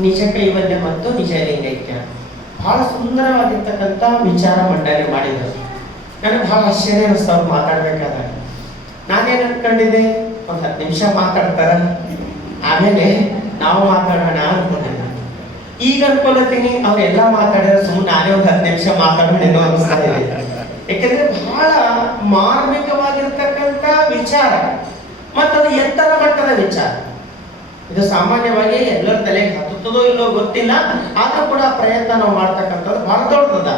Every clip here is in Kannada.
ನಿಜ ಕೈವಲ್ಯ ಮತ್ತು ನಿಜ ಲಿಂಗೈಕ್ಯ ಬಹಳ ಸುಂದರವಾಗಿರ್ತಕ್ಕಂಥ ವಿಚಾರ ಮಂಡನೆ ಮಾಡಿದರು. ನನಗೆ ಬಹಳ ಆಶ್ಚರ್ಯ ಅನಿಸ್ತು ಅವ್ರು ಮಾತಾಡ್ಬೇಕಾದಾಗ. ನಾನೇನು ಅನ್ಕೊಂಡಿದ್ದೆ, ಒಂದು 10 ನಿಮಿಷ ಮಾತಾಡ್ತಾರ, ಆಮೇಲೆ ನಾವು ಮಾತಾಡೋಣ ಅನ್ಕೊಂಡಿದ್ದೆ. ಈಗ ಅನ್ಕೊಳತೀನಿ ಅವ್ರೆಲ್ಲ ಮಾತಾಡಿದ್ರೆ ಸುಮ್ಮನೆ ನಾನೇ ಒಂದು 10 ನಿಮಿಷ ಮಾತಾಡೋಣ ಏನೋ ಅನಿಸ್ತಾ ಇದೆ. ಯಾಕಂದ್ರೆ ಬಹಳ ಮಾರ್ಮಿಕವಾಗಿರ್ತಕ್ಕಂಥ ವಿಚಾರ ಮತ್ತದು ಎತ್ತರ ಮಟ್ಟದ ವಿಚಾರ. ಇದು ಸಾಮಾನ್ಯವಾಗಿ ಎಲ್ಲರ ತಲೆಗೆ ಹತ್ತುತ್ತದೋ ಇಲ್ಲೋ ಗೊತ್ತಿಲ್ಲ, ಆದ್ರೂ ಕೂಡ ಪ್ರಯತ್ನ ನಾವು ಮಾಡ್ತಕ್ಕಂಥದ್ದು ಬಹಳ ದೊಡ್ಡದ.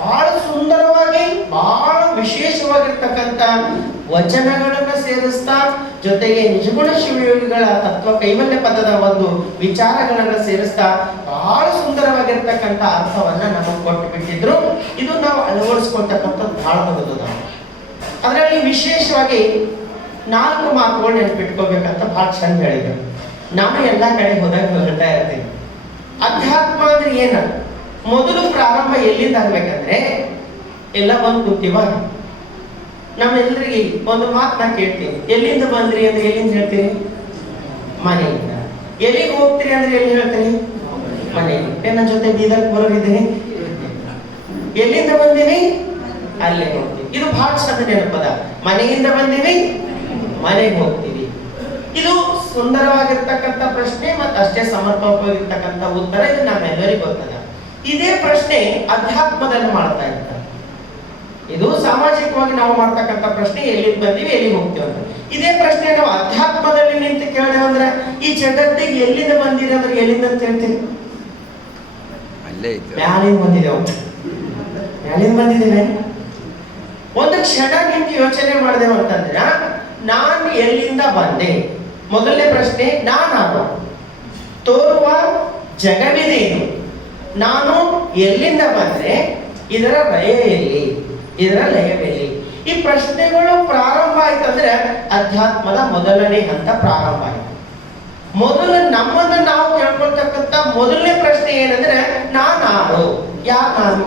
ಬಹಳ ಸುಂದರವಾಗಿ ಬಹಳ ವಿಶೇಷವಾಗಿರ್ತಕ್ಕಂಥ ವಚನಗಳನ್ನ ಸೇರಿಸ್ತಾ, ಜೊತೆಗೆ ನಿಜಗುಣ ಶಿವಯೋಗಿಗಳ ತತ್ವ ಕೈವಲ್ಯ ಪದದ ಒಂದು ವಿಚಾರಗಳನ್ನ ಸೇರಿಸ್ತಾ ಬಹಳ ಸುಂದರವಾಗಿರ್ತಕ್ಕಂಥ ಅರ್ಥವನ್ನ ನಮಗೆ ಕೊಟ್ಟು ಬಿಟ್ಟಿದ್ರು. ಇದು ನಾವು ಅಳವಡಿಸ್ಕೊಳ್ತಕ್ಕಂಥದ್ದು ಬಹಳ ದೊಡ್ಡದು. ಅದರಲ್ಲಿ ವಿಶೇಷವಾಗಿ 4 ಮಾತುಗಳು ನೆನಪಿಟ್ಕೋಬೇಕಂತ ಬಹಳ ಚಂದ ಹೇಳಿದ್ರು. ನಾನು ಎಲ್ಲ ಕಡೆ ಹೋದಾಗ ಹೇಳ್ತಾ ಇರ್ತೀನಿ, ಅಧ್ಯಾತ್ಮ ಅಂದ್ರೆ ಏನ? ಮೊದಲು ಪ್ರಾರಂಭ ಎಲ್ಲಿಂದ ಆಗ್ಬೇಕಂದ್ರೆ, ಎಲ್ಲ ಬಂದು ಕೂತೀವ, ನಮ್ಮೆಲ್ಲರಿಗೆ ಒಂದು ಮಾತು ನಾ ಕೇಳ್ತೀನಿ, ಎಲ್ಲಿಂದ ಬಂದ್ರಿ ಅಂದ್ರೆ ಎಲ್ಲಿಂದ ಹೇಳ್ತೀರಿ? ಮನೆಯಿಂದ. ಎಲ್ಲಿಗೆ ಹೋಗ್ತೀರಿ ಅಂದ್ರೆ ಎಲ್ಲಿ ಹೇಳ್ತೀನಿ? ಮನೆಯಿಂದ. ನನ್ನ ಜೊತೆ ಬೀದರ್ ಬರೋರಿದ್ದೀನಿ, ಎಲ್ಲಿಂದ ಬಂದೀನಿ? ಅಲ್ಲೇ ಹೋಗ್ತೀವಿ. ಇದು ಬಹಳ ಚಂದ ನೆನಪದ. ಮನೆಯಿಂದ ಬಂದೀವಿ, ಮನೆಗೆ ಹೋಗ್ತೀವಿ. ಇದು ಸುಂದರವಾಗಿರ್ತಕ್ಕಂಥ ಪ್ರಶ್ನೆ ಮತ್ತು ಅಷ್ಟೇ ಸಮರ್ಪಕವಾಗಿರ್ತಕ್ಕಂಥ ಉತ್ತರ. ಇದು ನಮ್ಮೆಲ್ಲರಿಗೂ ಗೊತ್ತದ. ಇದೇ ಪ್ರಶ್ನೆ ಅಧ್ಯಾತ್ಮದಲ್ಲಿ ಮಾಡ್ತಾ ಇರ್ತಾರೆ. ಇದು ಸಾಮಾಜಿಕವಾಗಿ ನಾವು ಮಾಡ್ತಕ್ಕಂಥ ಪ್ರಶ್ನೆ, ಎಲ್ಲಿಂದ ಬಂದೀವಿ, ಎಲ್ಲಿಗೆ ಹೋಗ್ತೀವಿ ಅಂತ. ಇದೇ ಪ್ರಶ್ನೆ ನಾವು ಅಧ್ಯಾತ್ಮದಲ್ಲಿ ನಿಂತು ಕೇಳಿದೇವೆ ಅಂದ್ರೆ, ಈ ಜಗತ್ತಿಗೆ ಎಲ್ಲಿಂದ ಬಂದಿರಿ ಅಂದ್ರೆ ಎಲ್ಲಿಂದ ಅಂತ ಹೇಳ್ತೀವಿ? ಮ್ಯಾಲಿಂದ ಬಂದಿದ್ದೇವೆ. ಮ್ಯಾಲಿಂದ ಬಂದಿದ್ದೇವೆ. ಒಂದು ಕ್ಷಣ ನಿಂತು ಯೋಚನೆ ಮಾಡಿದೆವು ಅಂತಂದ್ರೆ, ನಾನು ಎಲ್ಲಿಂದ ಬಂದೆ? ಮೊದಲನೇ ಪ್ರಶ್ನೆ, ನಾನು ತೋರುವ ಜಗವಿದೇನು? ನಾನು ಎಲ್ಲಿಂದ ಬಂದ್ರೆ ಇದರ ಲಯ ಎಲ್ಲಿ, ಇದರ ಲಯವೆಲ್ಲಿ? ಈ ಪ್ರಶ್ನೆಗಳು ಪ್ರಾರಂಭ ಆಯ್ತಂದ್ರೆ ಅಧ್ಯಾತ್ಮದ ಮೊದಲನೇ ಹಂತ ಪ್ರಾರಂಭ ಆಯ್ತು. ಮೊದಲು ನಮ್ಮನ್ನು ನಾವು ಕೇಳ್ಕೊಳ್ತಕ್ಕಂಥ ಮೊದಲನೇ ಪ್ರಶ್ನೆ ಏನಂದ್ರೆ, ನಾನು ಯಾರು?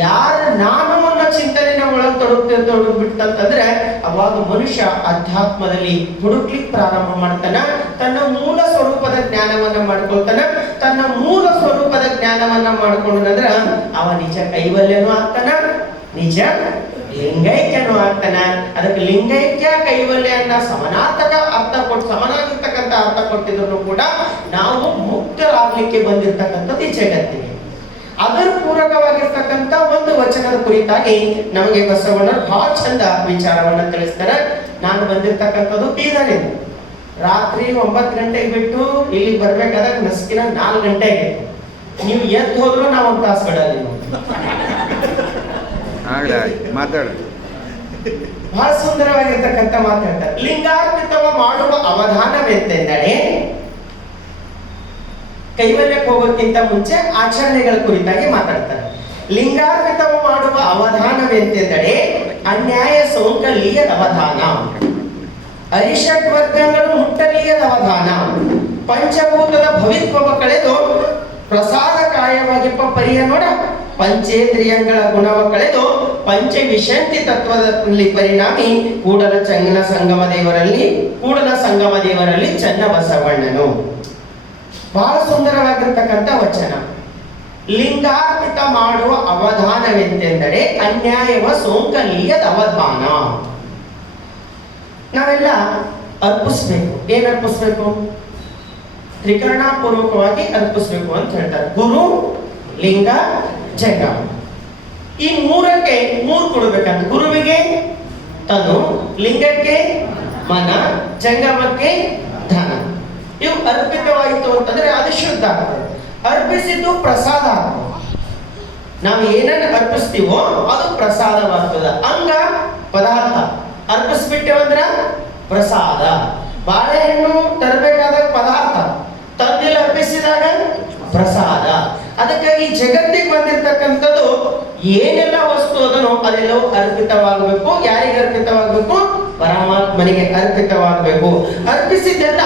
ಯಾರು ನಾನು ಅನ್ನೋ ಚಿಂತನೆನ ಒಳಗೆ ತೊಡಗ್ಬಿಟ್ಟಂತಂದ್ರೆ ಅವಾಗ ಮನುಷ್ಯ ಅಧ್ಯಾತ್ಮದಲ್ಲಿ ಹುಡುಕ್ಲಿಕ್ಕೆ ಪ್ರಾರಂಭ ಮಾಡ್ತಾನ. ತನ್ನ ಮೂಲ ಸ್ವರೂಪದ ಜ್ಞಾನವನ್ನ ಮಾಡ್ಕೊಳ್ತಾನ. ತನ್ನ ಮೂಲ ಸ್ವರೂಪದ ಜ್ಞಾನವನ್ನ ಮಾಡ್ಕೊಂಡ್ರೆ ಅವ ನಿಜ ಕೈವಲ್ಯನೂ ಆಗ್ತಾನ, ನಿಜ ಲಿಂಗೈಕ್ಯನೂ ಆಗ್ತಾನ. ಅದಕ್ಕೆ ಲಿಂಗೈಕ್ಯ ಕೈವಲ್ಯ ಅನ್ನ ಸಮಾನಾರ್ಥಕ ಅರ್ಥ ಕೊಟ್ಟು, ಸಮನಾಗಿರ್ತಕ್ಕಂಥ ಅರ್ಥ ಕೊಟ್ಟಿದ್ರು ಕೂಡ ನಾವು ಮುಕ್ತರಾಗ್ಲಿಕ್ಕೆ ಬಂದಿರ್ತಕ್ಕಂಥದ್ದು ಈ ಜಗತ್ತಿಗೆ. ಅದರ ಪೂರಕವಾಗಿರ್ತಕ್ಕಂಥ ಒಂದು ವಚನದ ಕುರಿತಾಗಿ ನಮಗೆ ಬಸವಣ್ಣ ಬಹಳ ಚಂದ ವಿಚಾರವನ್ನ ತಿಳಿಸ್ತಾರೆ. ನಾನು ಬಂದಿರ್ತಕ್ಕಂಥದ್ದು ಬೀದರಿಂದ. ರಾತ್ರಿ 9 ಗಂಟೆಗೆ ಬಿಟ್ಟು ಇಲ್ಲಿಗೆ ಬರ್ಬೇಕಾದಾಗ ನಸ್ಕಿನ 4 ಗಂಟೆಗೆ. ನೀವು ಎದ್ದು ಹೋದ್ರು ನಾವು ಒಂದು ತಾಸು ಬಿಡಲ್ಲ. ಬಹಳ ಸುಂದರವಾಗಿರ್ತಕ್ಕಂಥ ಮಾತಾಡ್ತಾರೆ. ಲಿಂಗಾರ್ಪಿತವ ಮಾಡುವ ಅವಧಾನವೆಂತೆಂದರೆ, ಕೈವಲ್ಯಕ್ಕೆ ಹೋಗೋಕ್ಕಿಂತ ಮುಂಚೆ ಆಚರಣೆಗಳ ಕುರಿತಾಗಿ ಮಾತಾಡ್ತಾರೆ. ಲಿಂಗಾರ್ಪಿತವ ಮಾಡುವ ಅವಧಾನವೆಂತೆಂದರೆ ಅನ್ಯಾಯ ಸೌಂಕಲ್ಯದ ಅವಧಾನ, ಅರಿಷಡ್ ವರ್ಗಗಳು ಮುಟ್ಟಲೀಯದ ಅವಧಾನ, ಪಂಚಭೂತದ ಭವಿತ್ವವ ಕಳೆದು ಪ್ರಸಾದ ಕಾಯವಾಗಿ ಪರಿಯ ನೋಡ, ಪಂಚೇಂದ್ರಿಯಗಳ ಗುಣವ ಕಳೆದು ಪಂಚ ವಿಶಂತಿ ತತ್ವದಲ್ಲಿ ಪರಿಣಾಮಿ ಕೂಡಲ ಸಂಗಮ ದೇವರಲ್ಲಿ ಚನ್ನ ಬಸವಣ್ಣನು. ಬಹಳ ಸುಂದರವಾಗಿರ್ತಕ್ಕಂಥ ವಚನ. ಲಿಂಗಾರ್ಪಿತ ಮಾಡುವ ಅವಧಾನವೆಂತೆಂದರೆ ಅನ್ಯಾಯವ ಸೋಂಕಲೀಯದ ಅವಧಾನ. ನಾವೆಲ್ಲ ಅರ್ಪಿಸ್ಬೇಕು. ಏನ್ ಅರ್ಪಿಸ್ಬೇಕು? ತ್ರಿಕರಣಪೂರ್ವಕವಾಗಿ ಅರ್ಪಿಸ್ಬೇಕು ಅಂತ ಹೇಳ್ತಾರೆ. ಗುರು, ಲಿಂಗ, ಜಂಗಮ. ಈ ಮೂರಕ್ಕೆ 3 ಕೊಡ್ಬೇಕಂತ. ಗುರುವಿಗೆ ತನು, ಲಿಂಗಕ್ಕೆ ಮನ, ಜಂಗಮಕ್ಕೆ ಧನ. ಇವು ಅರ್ಪಿತವಾಯಿತು ಅಂತಂದ್ರೆ ಅದು ಶುದ್ಧ ಆಗ್ತದೆ. ಅರ್ಪಿಸಿದ್ದು ಪ್ರಸಾದ ಆಗ್ತದೆ. ನಾವು ಏನನ್ನ ಅರ್ಪಿಸ್ತೀವೋ ಅದು ಪ್ರಸಾದವಾಗ್ತದೆ. ಅಂಗ ಪದಾರ್ಥ ಅರ್ಪಿಸ್ಬಿಟ್ಟೇವಂದ್ರ ಪ್ರಸಾದ. ಬಾಳೆಹಣ್ಣು ತರಬೇಕಾದಾಗ ಪದಾರ್ಥ, ತಂದಿಲ್ಲ ಅರ್ಪಿಸಿದಾಗ ಪ್ರಸಾದ. ಅದಕ್ಕಾಗಿ ಜಗತ್ತಿಗೆ ಬಂದಿರ್ತಕ್ಕಂಥದ್ದು ಏನೆಲ್ಲ ವಸ್ತು ಅದನ್ನು ಅದೆಲ್ಲವೂ ಅರ್ಪಿತವಾಗಬೇಕು. ಯಾರಿಗೆ ಅರ್ಪಿತವಾಗಬೇಕು? ಪರಮಾತ್ಮನಿಗೆ ಅರ್ಪಿತವಾಗಬೇಕು. ಅರ್ಪಿಸಿದ್ದೆಲ್ಲ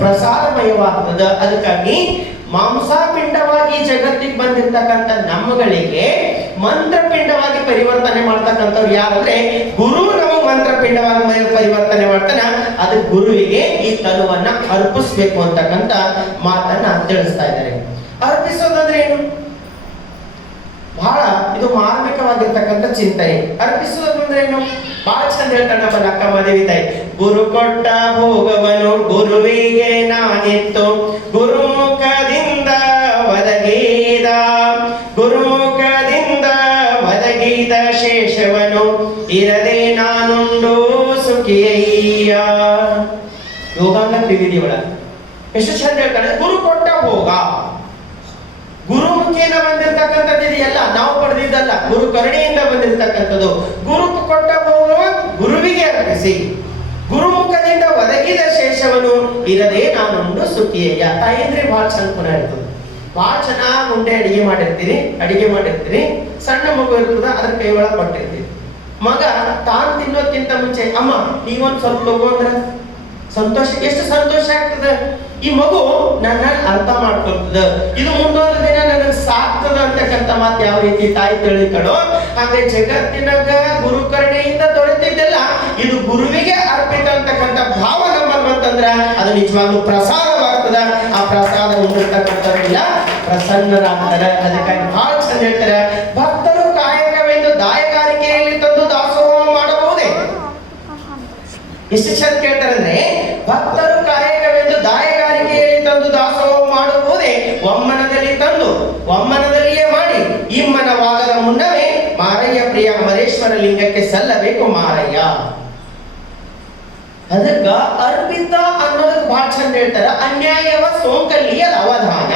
ಪ್ರಸಾದಮಯವಾಗ್ತದ. ಅದಕ್ಕಾಗಿ ಮಾಂಸಪಿಂಡವಾಗಿ ಜಗತ್ತಿಗೆ ಬಂದಿರ್ತಕ್ಕಂಥ ನಮ್ಮಗಳಿಗೆ ಮಂತ್ರಪಿಂಡವಾಗಿ ಪರಿವರ್ತನೆ ಮಾಡ್ತಕ್ಕಂಥವ್ರು ಯಾರಂದ್ರೆ ಗುರು. ನಮಗೆ ಮಂತ್ರಪಿಂಡವಾಗಿ ಪರಿವರ್ತನೆ ಮಾಡ್ತಾನ. ಅದು ಗುರುವಿಗೆ ಈ ತನುವನ್ನ ಅರ್ಪಿಸ್ಬೇಕು ಅಂತಕ್ಕಂಥ ಮಾತನ್ನ ತಿಳಿಸ್ತಾ ಇದ್ದಾರೆ. ಅರ್ಪಿಸೋದಂದ್ರೆ ಏನು? ಬಹಳ ಇದು ಮಾರ್ಮಿಕವಾಗಿರ್ತಕ್ಕಂಥ ಚಿಂತನೆ. ಅರ್ಪಿಸುವುದಂದ್ರೆ ಏನು? ಬಹಳ ಚಂದ ಹೇಳ್ತಾಳೆ ನಮ್ಮ ಅಕ್ಕ ಮಾದೇವಿ ತಾಯಿ. ಗುರು ಕೊಟ್ಟ ಭೋಗವನು ಗುರುವಿಗೆ ನಾನಿತ್ತು, ಗುರುಮುಖದಿಂದ ಒದಗಿದ, ಗುರುಮುಖದಿಂದ ಒದಗಿದ ಶೇಷವನು ಇರದೆ ನಾನುಂಡು ಸುಖಿಯಯ್ಯ. ಯೋಗಾಂಗ ತ್ರಿವಿಧಿ ಒಳ ಎಷ್ಟು ಚಂದ ಹೇಳ್ತಾಳೆ. ಗುರು ಕೊಟ್ಟ ಭೋಗ, ಗುರುಮುಖೇನ ಬಂದಿರ್ತಕ್ಕಂಥದ್ದು ಇದೆಯಲ್ಲ, ನಾವು ಪಡೆದಿದ್ದಲ್ಲ, ಗುರು ಕರುಣೆಯಿಂದ ಬಂದಿರ್ತಕ್ಕಂಥದ್ದು. ಗುರು ಕೊಟ್ಟ ಭೋಗವ ಗುರುವಿಗೆ ಅರ್ಪಿಸಿ, ಗುರುಮುಖದಿಂದ ಒದಗಿದ ಶೇಷವನು ಇರದೆ ನಾನುಂಡು ಸುಖಿಯಯ್ಯ. ತಾಯಿದ್ರೆ ಬಹಳ ಚಂದ ಪುನಃ ಇರ್ತದೆ. ಬಹಳ ಚೆನ್ನಾಗಿ ಉಂಡೆ ಅಡಿಗೆ ಮಾಡಿರ್ತೀರಿ. ಸಣ್ಣ ಮಗು ಇರ್ತದ, ಅದ್ರ ಕೈ ಒಳಗೆ ಕೊಟ್ಟಿರ್ತೀರಿ. ಮಗ ತಾನು ತಿನ್ನೋದ್ಕಿಂತ ಮುಂಚೆ ಅಮ್ಮ ನೀವೊಂದು ಸ್ವಲ್ಪ ಲಗು ಅಂದ್ರ ಸಂತೋಷ, ಎಷ್ಟು ಸಂತೋಷ ಆಗ್ತದೆ. ಈ ಮಗು ನನ್ನ ಅರ್ಥ ಮಾಡ್ಕೊಳ್ತದ, ಇದು ಮುಂದೊಂದು ದಿನ ನನಗೆ ಸಾಕ್ತದ ಅಂತಕ್ಕಂಥ ಮಾತು ಯಾವ ರೀತಿ ತಾಯಿ ತಿಳಿತಾಳೋ ಹಾಗೆ ಜಗತ್ತಿನಾಗ ಗುರು ಕರುಣೆಯಿಂದ ದೊರೆತಿದ್ದೆಲ್ಲ ಇದು ಗುರುವಿಗೆ ಅರ್ಪಿತ ಅಂತಕ್ಕಂಥ ಭಾವ ನಮ್ಮಲ್ಲಿ ಬಂತಂದ್ರ ಅದು ನಿಜವಾಗ್ಲೂ ಪ್ರಸಾದವಾಗ್ತದ. ಆ ಪ್ರಸಾದ ಉಂಡಿರ್ತಕ್ಕಂಥವ್ರಿಲ್ಲ ಪ್ರಸನ್ನರಾಗ್ತಾರೆ. ಅದಕ್ಕಾಗಿ ಬಹಳ ಚಂದ ಹೇಳ್ತಾರೆ, ಭಕ್ತರು ಕಾಯಕವೆಂದು ದಾಯಗಾರಿಕೆಯಲ್ಲಿ ತಂದು ದಾಸೋಹ ಮಾಡಬಹುದೇ? ಎಷ್ಟು ಚಂದ ಕೇಳ್ತಾರೆ ಅಂದ್ರೆ, ಭಕ್ತರು ಕಾಯಕವೆಂದು ದಾಯಗಾರಿಕೆಯಲ್ಲಿ ತಂದು ದಾಸೋಹ ಮಾಡಬಹುದೇ? ಒಮ್ಮನದಲ್ಲಿ ತಂದು ಒಮ್ಮನದಲ್ಲಿಯೇ ಮಾಡಿ ಇಮ್ಮನವಾಗದ ಮುನ್ನವೇ ಮಾರಯ್ಯ ಪ್ರಿಯ ಅಮರೇಶ್ವರ ಲಿಂಗಕ್ಕೆ ಸಲ್ಲಬೇಕು ಮಾರಯ್ಯ. ಅದಕ್ಕ ಅರ್ಪಿತ ಅನ್ನೋದಕ್ಕೆ ಬಹಳ ಚಂದ ಹೇಳ್ತಾರ. ಅನ್ಯಾಯವ ಸೋಂಕಲ್ಲಿಯ ಅವಧಾನ.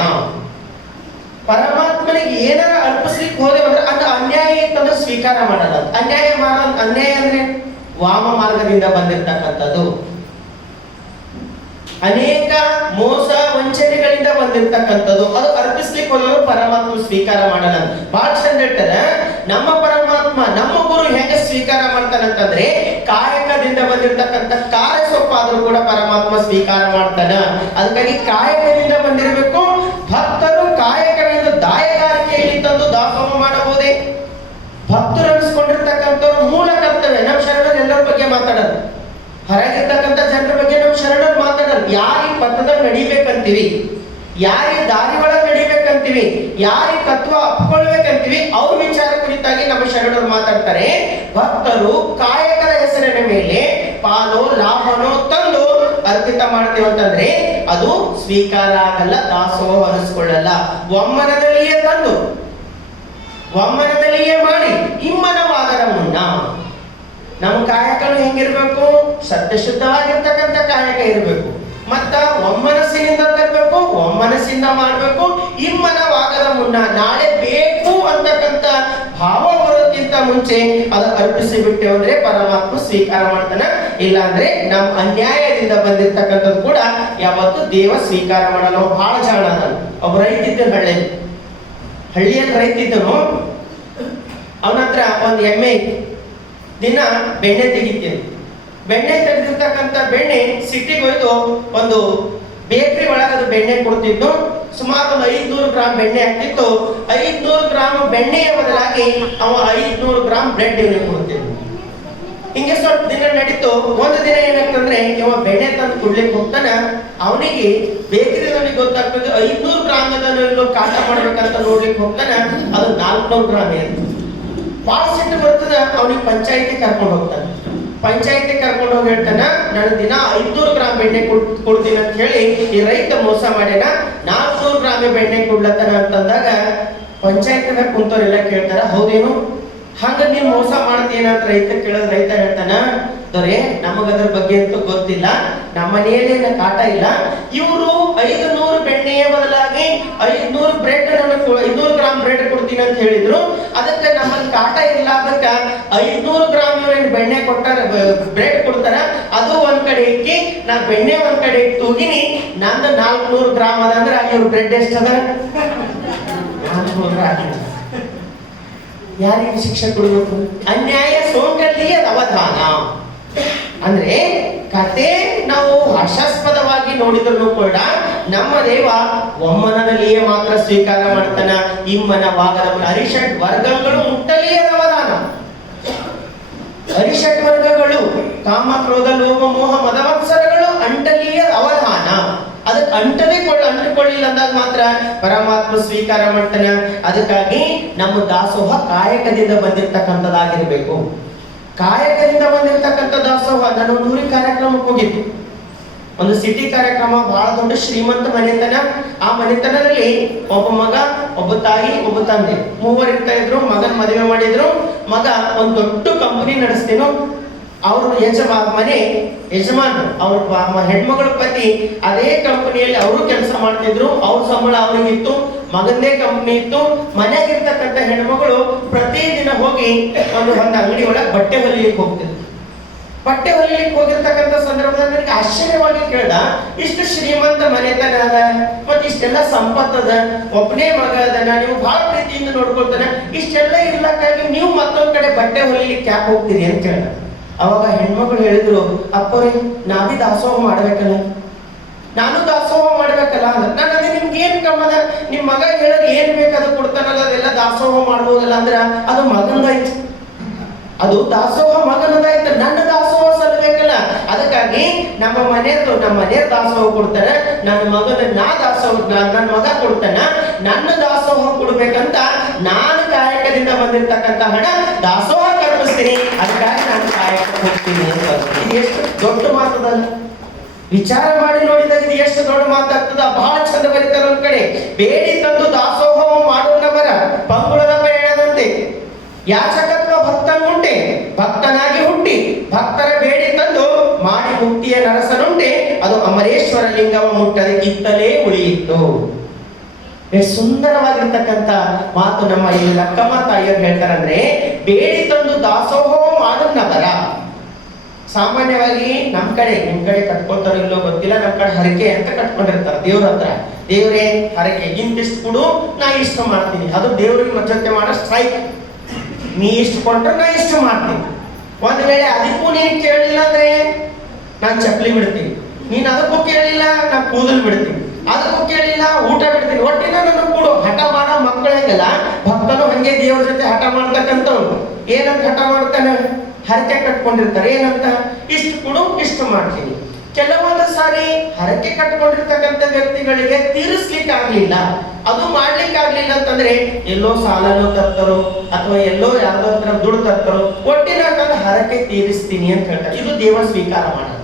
ಪರಮಾತ್ಮನಿಗೆ ಏನಾರ ಅರ್ಪಿಸ್ಲಿಕ್ಕೆ ಹೋದೇವಂದ್ರೆ ಅದು ಅನ್ಯಾಯ ಇತ್ತಂದ್ರೆ ಸ್ವೀಕಾರ ಮಾಡಲ್ಲ. ಅನ್ಯಾಯ ಅಂದ್ರೆ ವಾಮ ಮಾರ್ಗದಿಂದ ಬಂದಿರ್ತಕ್ಕಂಥದ್ದು, ಅನೇಕ ಮೋಸ ವಂಚನೆಗಳಿಂದ ಬಂದಿರ್ತಕ್ಕಂಥದ್ದು. ಅದು ಅರ್ಪಿಸ್ಲಿಕ್ಕೆ ಹೋದವರು ಪರಮಾತ್ಮ ಸ್ವೀಕಾರ ಮಾಡಲ್ಲ. ಬಹಳ ಚಂದ ಹೇಳ್ತಾರೆ, ನಮ್ಮ ಪರಮಾತ್ಮ ನಮ್ಮ ಗುರು ಹೆಂಗೆ ಸ್ವೀಕಾರ ಮಾಡ್ತಾನಂತಂದ್ರೆ ಕಾಯಕದಿಂದ ಬಂದಿರ್ತಕ್ಕಂಥ ಕಾಯ ಸೊಪ್ಪಾದ್ರೂ ಕೂಡ ಪರಮಾತ್ಮ ಸ್ವೀಕಾರ ಮಾಡ್ತಾನ. ಅದಕ್ಕಾಗಿ ಕಾಯಕದಿಂದ ಬಂದಿರಬೇಕು. ಭಕ್ತರು ಕಾಯಕವೆಂದು ದಾಯಗಾರಿಕೆಯಲ್ಲಿ ತಂದು ದಾಸೋಹ ಮಾಡಬಹುದೇ? ಭಕ್ತರು ಅನಿಸ್ಕೊಂಡಿರ್ತಕ್ಕಂಥವ್ರು ಮೂಲ ಕರ್ತವ್ಯ. ನಮ್ಮ ಶರಣರು ಎಲ್ಲರ ಬಗ್ಗೆ ಮಾತಾಡೋದು, ಹೊರಗಿರ್ತಕ್ಕಂಥ ಜನರ ಬಗ್ಗೆ ನಮ್ಮ ಶರಣರು ಮಾತಾಡೋದು. ಯಾರಿ ಪಥದಲ್ಲಿ ನಡಿಬೇಕಂತೀವಿ, ಯಾರಿ ದಾರಿ ಒಳಗೆ ನಡಿಬೇಕಂತೀವಿ, ಯಾರಿ ತತ್ವ ಅಪ್ಕೊಳ್ಬೇಕಂತೀವಿ, ಅವ್ರ ವಿಚಾರ ಕುರಿತಾಗಿ ನಮ್ಮ ಶರಣರು ಮಾತಾಡ್ತಾರೆ. ಭಕ್ತರು ಕಾಯಕದ ಹೆಸರಿನ ಮೇಲೆ ಪಾಲೋ ಲಾಭನೋ ತಂದು ಅರ್ಪಿತ ಮಾಡ್ತೀವಿ ಅಂತಂದ್ರೆ ಅದು ಸ್ವೀಕಾರ ಆಗಲ್ಲ, ದಾಸೋಹ ಅನಿಸ್ಕೊಳ್ಳಲ್ಲ. ಒಮ್ಮನದಲ್ಲಿಯೇ ತಂದು ಒಮ್ಮನದಲ್ಲಿಯೇ ಮಾಡಿ ಇಮ್ಮನವಾಗದ ಮುನ್ನ. ನಮ್ಮ ಕಾಯಕನು ಹೆಂಗಿರ್ಬೇಕು? ಸತ್ಯಶುದ್ಧವಾಗಿರ್ತಕ್ಕಂಥ ಕಾಯಕ ಇರಬೇಕು. ಮತ್ತ ಒಮ್ಮನಸ್ಸಿನಿಂದ ತರಬೇಕು, ಒಮ್ಮನಸ್ಸಿಂದ ಮಾಡಬೇಕು. ಇಮ್ಮನವಾಗದ ಮುನ್ನ, ನಾಳೆ ಬೇಕು ಅಂತಕ್ಕಂಥ ಭಾವ ಬರೋಕ್ಕಿಂತ ಮುಂಚೆ ಅದು ಅರ್ಪಿಸಿ ಬಿಟ್ಟೆವು ಅಂದ್ರೆ ಪರಮಾತ್ಮ ಸ್ವೀಕಾರ ಮಾಡ್ತಾನ. ಇಲ್ಲ ಅಂದ್ರೆ ನಮ್ಮ ಅನ್ಯಾಯದಿಂದ ಬಂದಿರ್ತಕ್ಕಂಥದ್ದು ಕೂಡ ಯಾವತ್ತು ದೇವ ಸ್ವೀಕಾರ ಮಾಡಲ್ಲ. ಬಹಳ ಜಾಣ ನಾನು. ಒಬ್ಬ ರೈತ ಇದ್ದ ಹಳ್ಳಿಯಲ್ಲಿ ರೈತ ಇದ್ದನು. ಅವನ ಹತ್ರ ಒಂದು ಎಮ್ಮೆ ಇತ್ತು. ದಿನ ಬೆಣ್ಣೆ ತೆಗಿತೀನಿ. ಬೆಣ್ಣೆ ತೆಗೆದಿರ್ತಕ್ಕಂಥ ಬೆಣ್ಣೆ ಸಿಟಿಗೆ ಹೋಯ್ದು ಒಂದು ಬೇಕರಿ ಒಳಗೆ ಅದು ಬೆಣ್ಣೆ ಕೊಡ್ತಿದ್ದು. ಸುಮಾರು ಒಂದು 500 ಗ್ರಾಮ್ ಬೆಣ್ಣೆ ಆಗ್ತಿತ್ತು. 500 ಗ್ರಾಮ್ ಬೆಣ್ಣೆಯ ಬದಲಾಗಿ ಅವ 500 ಗ್ರಾಮ್ ಬ್ರೆಡ್ ಇವನಿಗೆ ಕೊಡ್ತಿದ್ದ. ಹಿಂಗೆ ಸ್ವಲ್ಪ ದಿನ ನಡೀತು. ಒಂದು ದಿನ ಏನಾಗ್ತಂದ್ರೆ ಇವ ಬೆಣ್ಣೆ ತಂದು ಕುಡ್ಲಿಕ್ಕೆ ಹೋಗ್ತಾನ. ಅವನಿಗೆ ಬೇಕರಿದವನಿಗೆ ಗೊತ್ತಾಗ್ತದೆ 500 ಗ್ರಾಮ್ ಅದನ್ನು ಕಾಟ ಮಾಡ್ಬೇಕಂತ ನೋಡ್ಲಿಕ್ಕೆ ಹೋಗ್ತಾನ. ಅದು 400 ಗ್ರಾಮ್ ಇರ್ತದೆ. ಭಾಳ ಸಿಟ್ಟು ಬರ್ತದ. ಅವನಿಗೆ ಪಂಚಾಯತಿ ಕರ್ಕೊಂಡು ಹೋಗ್ತಾನೆ. ಪಂಚಾಯತಿ ಕರ್ಕೊಂಡು ಹೋಗಿ ಹೇಳ್ತಾನ, ನಾನು ದಿನ 500 ಗ್ರಾಮ್ ಬೆಣ್ಣೆ ಕೊಡ್ತೀನಿ ಅಂತ ಹೇಳಿ ಈ ರೈತ ಮೋಸ ಮಾಡ್ಯಾನ. 400 ಗ್ರಾಮ್ ಬೆಣ್ಣೆ ಕೊಡ್ಲತ್ತಾನ ಅಂತಂದಾಗ ಪಂಚಾಯತ್ನಾಗ ಕುಂತವ್ರೆಲ್ಲ ಕೇಳ್ತಾರ, ಹೌದೇನು ಹಂಗ ನೀನ್ ಮೋಸ ಮಾಡ್ತೀನ ಅಂತ ರೈತ ಕೇಳೋದ್. ರೈತ ಹೇಳ್ತಾನ, ದೊರೆ ನಮಗದ್ರ ಬಗ್ಗೆ ಅಂತೂ ಗೊತ್ತಿಲ್ಲ, ನಮ್ಮ ಮನೆಯಲ್ಲಿ ಕಾಟ ಇಲ್ಲ. ಇವರು 500 ಬೆಣ್ಣೆಯ ಬದಲಾಗಿ 500 ಬ್ರೆಡ್ 500 ಗ್ರಾಮ್ ಬ್ರೆಡ್ ಕೊಡ್ತೀನಿ ಅಂತ ಹೇಳಿದ್ರು. ಅದಕ್ಕೆ ನಮ್ಮಲ್ಲಿ ಕಾಟ ಇಲ್ಲ. ಅದಕ್ಕೆ 500 ಗ್ರಾಮ್ ಇವ್ರೇನು ಬೆಣ್ಣೆ ಕೊಟ್ಟಾರ, ಬ್ರೆಡ್ ಕೊಡ್ತಾರ. ಅದು ಒಂದ್ ಕಡೆ ಇಕ್ಕಿ ನಾ ಬೆಣ್ಣೆ ಒಂದ್ ಕಡೆ ತೂಗಿನಿ. ನಂದು 400 ಗ್ರಾಮ್ ಅದ ಅಂದ್ರೆ ಇವ್ರ ಬ್ರೆಡ್ ಎಷ್ಟದ? 400 ಗ್ರಾಮ್. ಯಾರಿಗೆ ಶಿಕ್ಷೆ ಕೊಡಬೇಕು? ಅನ್ಯಾಯ ಸೋಂಕಲ್ಲಿಯೇ ಅವಧಾನ. ಅಂದ್ರೆ ಕತೆ ನಾವು ಹಾಸ್ಯಾಸ್ಪದವಾಗಿ ನೋಡಿದ್ರು ಕೂಡ ನಮ್ಮ ದೇವ ಒಮ್ಮನದಲ್ಲಿಯೇ ಮಾತ್ರ ಸ್ವೀಕಾರ ಮಾಡ್ತಾನ. ಇಮ್ಮನವಾಗದ ಅರಿಷಟ್ ವರ್ಗಗಳು ಮುಟ್ಟಲಿಯದವದಾನ. ಅರಿಷಟ್ ವರ್ಗಗಳು ಕಾಮ ಕ್ರೋಧ ಲೋಭ ಮೋಹ ಮದವತ್ಸರಗಳು ಅಂಟಲಿಯ ಅವಧಾನ. ಅದಕ್ಕೆ ಅಂಟಿಕೊಳ್ಳಿಲ್ಲ ಅಂದಾಗ ಮಾತ್ರ ಪರಮಾತ್ಮ ಸ್ವೀಕಾರ ಮಾಡ್ತಾನ. ಅದಕ್ಕಾಗಿ ನಮ್ಮ ದಾಸೋಹ ಕಾಯಕದಿಂದ ಬಂದಿರತಕ್ಕಂಥದ್ದಾಗಿರ್ಬೇಕು. ಕಾಯಕದಿಂದ ಬಂದಿರತಕ್ಕಂಥ ದಾಸೋಹ. ನಾನು 100 ಕಾರ್ಯಕ್ರಮಕ್ಕೆ ಹೋಗಿದ್ದೆ. ಒಂದು ಸಿಟಿ ಕಾರ್ಯಕ್ರಮ, ಬಹಳ ದೊಡ್ಡ ಶ್ರೀಮಂತ ಮನೆತನ. ಆ ಮನೆತನದಲ್ಲಿ ಒಬ್ಬ ಮಗ, ಒಬ್ಬ ತಾಯಿ, ಒಬ್ಬ ತಂದೆ, ಮೂವರು ಇರ್ತಾ ಇದ್ರು. ಮಗನ್ ಮದುವೆ ಮಾಡಿದ್ರು. ಮಗ ಒಂದು ದೊಡ್ಡ ಕಂಪನಿ ನಡೆಸ್ತೀನೋ. ಅವರು ಮನೆ ಯಜಮಾನ್, ಅವ್ರ ಹೆಣ್ಮಗಳ ಪತಿ ಅದೇ ಕಂಪನಿಯಲ್ಲಿ ಅವರು ಕೆಲಸ ಮಾಡ್ತಿದ್ರು. ಅವ್ರ ಸಂಬಳ ಅವ್ರಿಗಿತ್ತು, ಮಗಂದೇ ಕಂಪನಿ ಇತ್ತು. ಮನೆಯಾಗಿರ್ತಕ್ಕಂಥ ಹೆಣ್ಮಗಳು ಪ್ರತಿದಿನ ಹೋಗಿ ಒಂದು ಅಂಗಡಿ ಒಳಗೆ ಬಟ್ಟೆ ಹೊಲಿಲಿಕ್ಕೆ ಹೋಗ್ತಿದ್ರು. ಬಟ್ಟೆ ಹೊಲಿಲಿಕ್ಕೆ ಹೋಗಿರ್ತಕ್ಕಂಥ ಸಂದರ್ಭದಲ್ಲಿ ನನಗೆ ಆಶ್ಚರ್ಯವಾಗಿ ಕೇಳ್ದ, ಇಷ್ಟು ಶ್ರೀಮಂತ ಮನೆತನ ಅದ, ಮತ್ತೆ ಇಷ್ಟೆಲ್ಲ ಸಂಪತ್ತದ, ಒಬ್ಬನೇ ಮಗ ಅದನ, ನೀವು ಬಹಳ ಪ್ರೀತಿಯಿಂದ ನೋಡ್ಕೊಳ್ತಾನೆ, ಇಷ್ಟೆಲ್ಲ ಇರ್ಲಕ್ಕಾಗಿ ನೀವು ಮತ್ತೊಂದ್ ಕಡೆ ಬಟ್ಟೆ ಹೊಲಿಲಿಕ್ಕೆ ಯಾಕೆ ಹೋಗ್ತೀರಿ ಅಂತ ಕೇಳ್ದ. ಅವಾಗ ಹೆಣ್ಮಕ್ಳು ಹೇಳಿದ್ರು, ಅಪ್ಪರೇ ನಾವೇ ದಾಸೋಹ ಮಾಡ್ಬೇಕಲ್ಲ, ನಾನು ದಾಸೋಹ ಮಾಡ್ಬೇಕಲ್ಲ ಅಂದ್ರೆ. ನಾನು ಅದೇ ನಿಮ್ಗೆ ಏನ್ ಕಮ್ಮದ, ನಿಮ್ ಮಗ ಹೇಳೋದು ಏನ್ ಬೇಕಾದ ಕೊಡ್ತಾನಲ್ಲ, ಅದೆಲ್ಲ ದಾಸೋಹ ಮಾಡ್ಬೋದಲ್ಲ ಅಂದ್ರ ಅದು ಮಗಂದಾಯ್ತು. ಅದು ದಾಸೋಹ ಮಗನದಾಯ್ತು, ನನ್ನ ದಾಸೋಹ ಸಲ್ಲಬೇಕಲ್ಲ. ಅದಕ್ಕಾಗಿ ನಮ್ಮ ಮನೆ ದಾಸೋಹ ಕೊಡ್ತಾನೆ, ನನ್ನ ಮಗನ ನನ್ನ ಮಗ ಕೊಡ್ತಾನ, ನನ್ನ ದಾಸೋಹ ಕೊಡ್ಬೇಕಂತ ನಾನು ಕಾಯಕದಿಂದ ಬಂದಿರ್ತಕ್ಕಂಥ ಹಣ ದಾಸೋಹ ಕಲ್ಪಿಸ್ತೀನಿ. ಅದಕ್ಕಾಗಿ ನಾನು ಕಾಯಕ ಹೋಗ್ತೀನಿ ಅಂತ. ಇದು ಎಷ್ಟು ದೊಡ್ಡ ಮಾತದಲ್ಲ. ವಿಚಾರ ಮಾಡಿ ನೋಡಿದಾಗ ಇದು ಎಷ್ಟು ದೊಡ್ಡ ಮಾತಾಗ್ತದ. ಬಹಳ ಚಂದ ಬರೀತಾರೆ. ಒಂದ್ ಕಡೆ ಬೇಡಿ ತಂದು ದಾಸೋಹ ಮಾಡೋಣವರ ಪಂಗುಳದ ಪಯಣದಂತೆ ಯಾಚಕತ್ವ ಭಕ್ತನುಂಟೆ, ಭಕ್ತನಾಗಿ ಹುಟ್ಟಿ ಭಕ್ತರ ಬೇಡಿ ತಂದು ಮಾಡಿ ಮುಕ್ತಿಯ ನರಸನುಂಟೆ, ಅದು ಅಮರೇಶ್ವರ ಲಿಂಗವ ಮುಟ್ಟದೆ ಇತ್ತಲೇ ಉಳಿಯಿತು. ಎಷ್ಟು ಸುಂದರವಾಗಿರ್ತಕ್ಕಂಥ ಮಾತು ನಮ್ಮ ಇಲ್ಲಿ ಲಕ್ಕಮ್ಮ ತಾಯಿಯರು ಹೇಳ್ತಾರಂದ್ರೆ, ಬೇಡಿ ತಂದು ದಾಸೋಹ ಮಾಡೋಣವರ. ಸಾಮಾನ್ಯವಾಗಿ ನಿಮ್ ಕಡೆ ಕಟ್ಕೊಳ್ತಾರೋ ಇಲ್ಲೋ ಗೊತ್ತಿಲ್ಲ, ನಮ್ ಕಡೆ ಹರಕೆ ಅಂತ ಕಟ್ಕೊಂಡಿರ್ತಾರೆ ದೇವ್ರ ಹತ್ರ. ದೇವ್ರೇ ಹರಕೆ ಇಂತಿಷ್ಟು ಕೊಡು, ನಾ ಇಷ್ಟು ಮಾಡ್ತೀನಿ. ಅದು ದೇವ್ರಿಗೆ ಮಧ್ಯತೆ ಮಾಡೋ ಸ್ಟ್ರೈಕ್. ನೀ ಇಷ್ಟು ಕೊಟ್ರೆ ನಾ ಇಷ್ಟು ಮಾಡ್ತೀನಿ. ಒಂದ್ ವೇಳೆ ಅದಕ್ಕೂ ನೀನ್ ಕೇಳಿಲ್ಲ ಅಂದ್ರೆ ನಾನ್ ಚಪ್ಪಲಿ ಬಿಡ್ತೀನಿ, ನೀನ್ ಅದಕ್ಕೂ ಕೇಳಿಲ್ಲ ನಾ ಕೂದಲು ಬಿಡ್ತೀನಿ, ಅದಕ್ಕೂ ಕೇಳಿಲ್ಲ ಊಟ ಬಿಡ್ತೀನಿ, ಒಟ್ಟಿನ ನನ್ನ ಕೊಡು. ಹಠ ಮಾಡೋ ಮಕ್ಕಳು ಹೆಂಗಲ್ಲ, ಭಕ್ತನು ಹಂಗೆ ದೇವ್ರ ಜೊತೆ ಹಠ ಮಾಡ್ತಕ್ಕಂಥವ್ರು. ಏನಂತ ಹಠ ಮಾಡ್ತಾನೆ, ಹರಕೆ ಕಟ್ಕೊಂಡಿರ್ತಾರೆ. ಏನಂತ, ಇಷ್ಟು ಕೊಡು ಇಷ್ಟು ಮಾಡ್ತೀನಿ. ಕೆಲವೊಂದು ಸಾರಿ ಹರಕೆ ಕಟ್ಕೊಂಡಿರ್ತಕ್ಕಂಥ ವ್ಯಕ್ತಿಗಳಿಗೆ ತೀರಿಸ್ಲಿಕ್ಕೆ ಆಗ್ಲಿಲ್ಲ, ಅದು ಮಾಡ್ಲಿಕ್ಕೆ ಆಗ್ಲಿಲ್ಲ ಅಂತಂದ್ರೆ ಎಲ್ಲೋ ಸಾಲನೋ ತರ್ತಾರೋ ಅಥವಾ ಎಲ್ಲೋ ಯಾವ್ದೋ ಹತ್ರ ದುಡ್ಡು ತರ್ತಾರೋ, ಒಟ್ಟಿನ ಹರಕೆ ತೀರಿಸ್ತೀನಿ ಅಂತ ಹೇಳ್ತಾರೆ. ಇದು ದೇವ ಸ್ವೀಕಾರ ಮಾಡಲ್ಲ.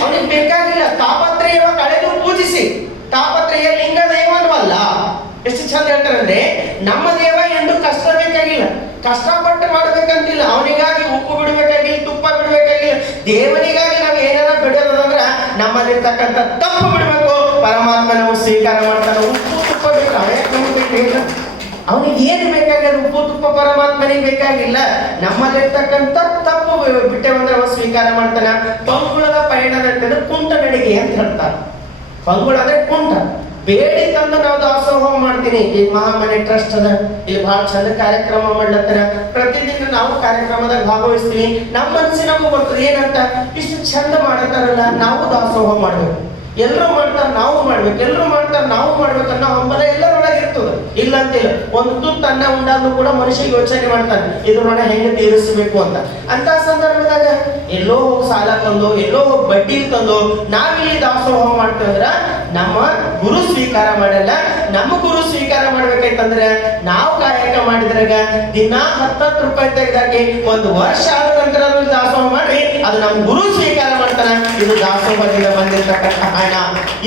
ಅವನಿಗೆ ಬೇಕಾಗಿಲ್ಲ. ತಾಪತ್ರಯವ ಕಳೆದು ಪೂಜಿಸಿ, ತಾಪತ್ರಯ ಲಿಂಗ ದೇವನವಲ್ಲ. ಎಷ್ಟು ಚಂದ ಹೇಳ್ತಾರೆ ಅಂದ್ರೆ, ನಮ್ಮ ದೇವ ಎಂದು ಕಷ್ಟ ಬೇಕಾಗಿಲ್ಲ, ಕಷ್ಟಪಟ್ಟು ಮಾಡ್ಬೇಕಂತಿಲ್ಲ. ಅವನಿಗಾಗಿ ಉಪ್ಪು ಬಿಡ್ಬೇಕಾಗಿಲ್ಲ, ತುಪ್ಪ ಬಿಡ್ಬೇಕಾಗಿಲ್ಲ. ದೇವನಿಗಾಗಿ ನಾವು ಏನಾರ ಬಿಡೋದಂದ್ರ ನಮ್ಮಲ್ಲಿರ್ತಕ್ಕಂಥ ತಪ್ಪು ಬಿಡ್ಬೇಕು. ಪರಮಾತ್ಮ ನಾವು ಸ್ವೀಕಾರ ಮಾಡ್ತಾನೆ. ಉಪ್ಪು ತುಪ್ಪ ಬೇಕು, ಅವನಿಗೆ ಏನು ಬೇಕಾಗ್ಯದ, ಉಪ್ಪು ತುಪ್ಪ ಪರಮಾತ್ಮನಿಗೆ ಬೇಕಾಗಿಲ್ಲ. ನಮ್ಮಲ್ಲಿರ್ತಕ್ಕಂಥ ತಪ್ಪು ಬಿಟ್ಟೆವಂದ್ರೆ ಅವ ಸ್ವೀಕಾರ ಮಾಡ್ತಾನ. ಪಂಗುಳದ ಪಯಣದ ಕುಂಟ ನಡಿಗೆ ಅಂತ ಹೇಳ್ತಾರೆ. ಪಂಗುಳ ಅಂದ್ರೆ ಕುಂಟ. ಬೇಡಿ ತಂದು ನಾವು ದಾಸೋಹ ಮಾಡ್ತೀನಿ. ಈ ಮಹಾಮನೆ ಟ್ರಸ್ಟ್ ಅದ, ಇಲ್ಲಿ ಬಹಳ ಚಂದ ಕಾರ್ಯಕ್ರಮ ಮಾಡ್ಲತ್ತಾರ. ಪ್ರತಿದಿನ ನಾವು ಕಾರ್ಯಕ್ರಮದಾಗ ಭಾಗವಹಿಸ್ತೀವಿ. ನಮ್ಮ ಮನಸ್ಸಿನ ನಮಗೂ ಬರ್ತದೆ, ಏನಂತ ಇಷ್ಟು ಚಂದ ಮಾಡತ್ತಾರಲ್ಲ, ನಾವು ದಾಸೋಹ ಮಾಡ್ಬೇಕು. ಎಲ್ಲರೂ ಮಾಡ್ತಾರೆ ನಾವು ಮಾಡ್ಬೇಕು, ಎಲ್ಲರೂ ಮಾಡ್ತಾರೆ ನಾವು ಮಾಡ್ಬೇಕು ಅನ್ನೋ ಹಂಬಲ ಎಲ್ಲರೊಳಗೆ ಇರ್ತದೆ. ಇಲ್ಲ ಅಂತಿಲ್ಲ. ಒಂದು ತುತ್ತು ಅನ್ನ ಉಂಡಾದ್ರೂ ಕೂಡ ಮನುಷ್ಯ ಯೋಚನೆ ಮಾಡ್ತಾನೆ, ಇದ್ರೊಳಗೆ ಹೆಂಗೆ ತೀರಿಸಬೇಕು ಅಂತ. ಅಂತ ಸಂದರ್ಭದಾಗ ಎಲ್ಲೋ ಹೋಗಿ ಸಾಲ ತಂದು, ಎಲ್ಲೋ ಹೋಗಿ ಬಡ್ಡಿ ತಂದು ನಾವಿಲ್ಲಿ ದಾಸೋಹ ಮಾಡ್ತೇವಂದ್ರ ನಮ್ಮ ಗುರು ಸ್ವೀಕಾರ ಮಾಡಲ್ಲ. ನಮ್ಮ ಗುರು ಸ್ವೀಕಾರ ಮಾಡ್ಬೇಕಾಯ್ತಂದ್ರೆ ನಾವು ಕಾಯಕ ಮಾಡಿದ್ರಾಗ ದಿನ 10 ರೂಪಾಯಿ ತೆಗೆದಾಕಿ ಒಂದು ವರ್ಷ ಆದ ನಂತರ ದಾಸೋಹ ಮಾಡಿ ಅದು ನಮ್ಮ ಗುರು ಸ್ವೀಕಾರ ಮಾಡ್ತಾನ. ಇದು ದಾಸೋಹದಿಂದ ಬಂದಿರ್ತಕ್ಕಂಥ ಹಣ.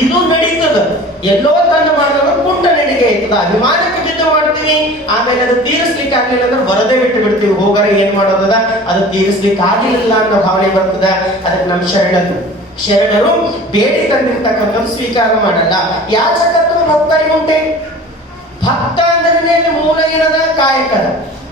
ಇದು ನಡೀತದ. ಎಲ್ಲೋ ತಂದು ಮಾಡಿದಾಗ ಕುಂಟ ನಡಿಗೆ ಆಯ್ತದ. ಅಭಿಮಾನಕ್ಕೆ ಬಿದ್ದು ಮಾಡ್ತೀವಿ, ಆಮೇಲೆ ಅದು ತೀರಿಸ್ಲಿಕ್ಕೆ ಆಗ್ಲಿಲ್ಲ ಅಂದ್ರೆ ಬರದೇ ಬಿಟ್ಟು ಬಿಡ್ತೀವಿ. ಹೋಗಾರ ಏನ್ ಮಾಡೋದದ, ಅದು ತೀರಿಸ್ಲಿಕ್ಕೆ ಆಗಿಲ್ಲ ಅನ್ನೋ ಭಾವನೆ ಬರ್ತದ. ಅದಕ್ಕೆ ನಮ್ಮ ಶರಣರು ಬೇಡಿ ತಂದಿರ್ತಕ್ಕಂಥ ಸ್ವೀಕಾರ ಮಾಡಲ್ಲ. ಯಾಚಕತ್ವ ಭಕ್ತರಿಗೆ ಉಂಟೆ. ಭಕ್ತ ಅಂದ್ರೆ ಮೂಲ ಏನದ, ಕಾಯಕದ.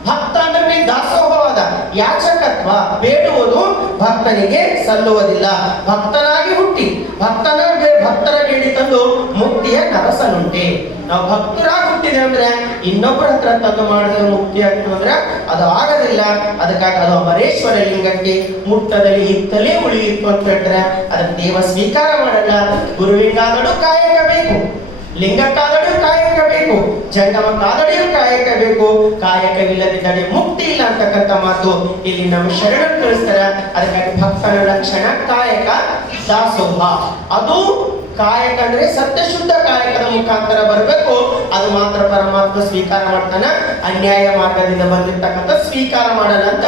ಭಕ್ತ ಅಂದ್ರೆ ದಾಸೋಹವಾದ. ಯಾಚಕತ್ವ ಬೇಡುವುದು ಭಕ್ತನಿಗೆ ಸಲ್ಲುವುದಿಲ್ಲ. ಭಕ್ತನಾಗಿ ಹುಟ್ಟಿ ಭಕ್ತರ ಬೇಡಿ ತಂದು ಮುಕ್ತಿಯ ನರಸನುಂಟೆ. ನಾವು ಭಕ್ತರಾಗಿ ಹುಟ್ಟಿ ಆಗ್ತಿದೆ ಅಂದ್ರೆ ಇನ್ನೊಬ್ಬರ ಹತ್ರ ತಂದು ಮಾಡಿದ್ರೆ ಮುಕ್ತಿ ಆಗ್ತದೆ ಅಂದ್ರೆ ಅದು ಆಗೋದಿಲ್ಲ. ಅದಕ್ಕಾಗಿ ಅದು ಅಮರೇಶ್ವರ ಲಿಂಗಕ್ಕೆ ಮುಟ್ಟದಲ್ಲಿ ಇತ್ತಲೇ ಉಳಿಯಿತು ಅಂತ ಹೇಳಿದ್ರೆ ಅದಕ್ಕೆ ದೇವ ಸ್ವೀಕಾರ ಮಾಡಲ್ಲ. ಗುರುವಿಗಾದಡು ಕಾಯಕ ಬೇಕು, ಲಿಂಗಕ್ಕಾದಡಿಯೂ ಕಾಯಕ ಬೇಕು, ಜಂಗಮಕ್ಕಾದಡಿಯೂ ಕಾಯಕ ಬೇಕು. ಕಾಯಕವಿಲ್ಲದಿದ್ದರೆ ಮುಕ್ತಿ ಇಲ್ಲ ಅಂತಕ್ಕಂಥ ಮಾತು ಇಲ್ಲಿ ನಮ್ಮ ಶರಣರು ತಿಳಿಸ್ತಾರೆ. ಅದಕ್ಕಾಗಿ ಭಕ್ತನ ಲಕ್ಷಣ ಕಾಯಕ ದಾಸೋಹ. ಅದು ಕಾಯಕ ಅಂದ್ರೆ ಸತ್ಯ ಶುದ್ಧ ಕಾಯಕದ ಮುಖಾಂತರ ಬರಬೇಕು. ಅದು ಮಾತ್ರ ಪರಮಾತ್ಮ ಸ್ವೀಕಾರ ಮಾಡ್ತಾನ. ಅನ್ಯಾಯ ಮಾರ್ಗದಿಂದ ಬಂದಿರ್ತಕ್ಕಂಥ ಸ್ವೀಕಾರ ಮಾಡಲ್ಲ ಅಂತ